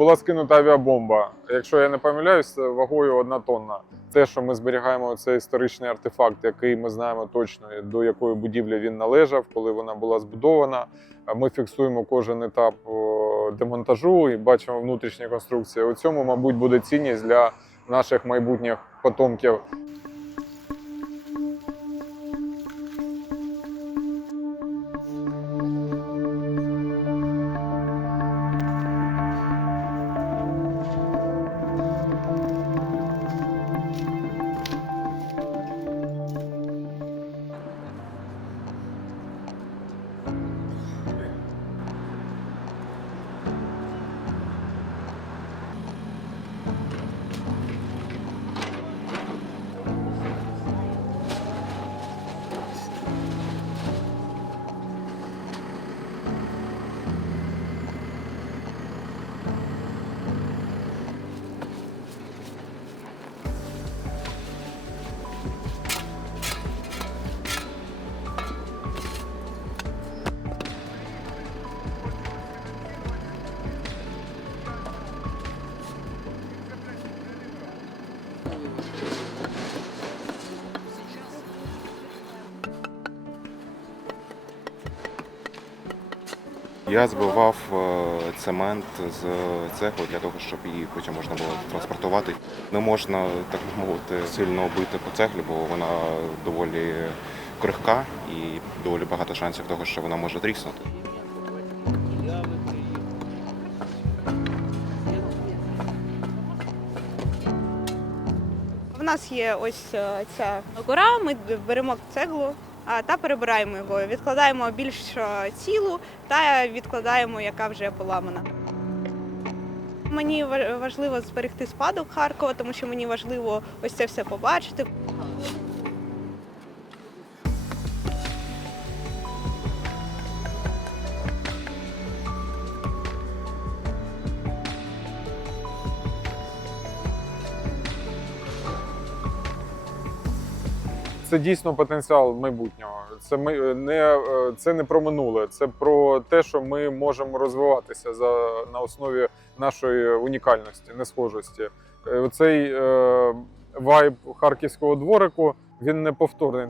Була скинута авіабомба. Якщо я не помиляюсь, вагою одна тонна. Те, що ми зберігаємо цей історичний артефакт, який ми знаємо точно до якої будівлі він належав, коли вона була збудована. Ми фіксуємо кожен етап демонтажу і бачимо внутрішні конструкції. У цьому, мабуть, буде цінність для наших майбутніх потомків. Я збивав е, цемент з цеху для того, щоб її потім можна було транспортувати. Не можна, так би мовити, сильно бити по цеглі, бо вона доволі крихка і доволі багато шансів того, що вона може тріснути. В нас є ось е, ця гора, ми беремо цеглу та перебираємо його, відкладаємо більш е, цілу та відкладаємо, яка вже поламана. Мені ва- важливо зберегти спадок Харкова, тому що мені важливо ось це все побачити. Це дійсно потенціал майбутнього. Це ми не е, це не про минуле, це про те, що ми можемо розвиватися за на основі нашої унікальності, несхожості. Е, Оцей е, вайб харківського дворику він неповторний.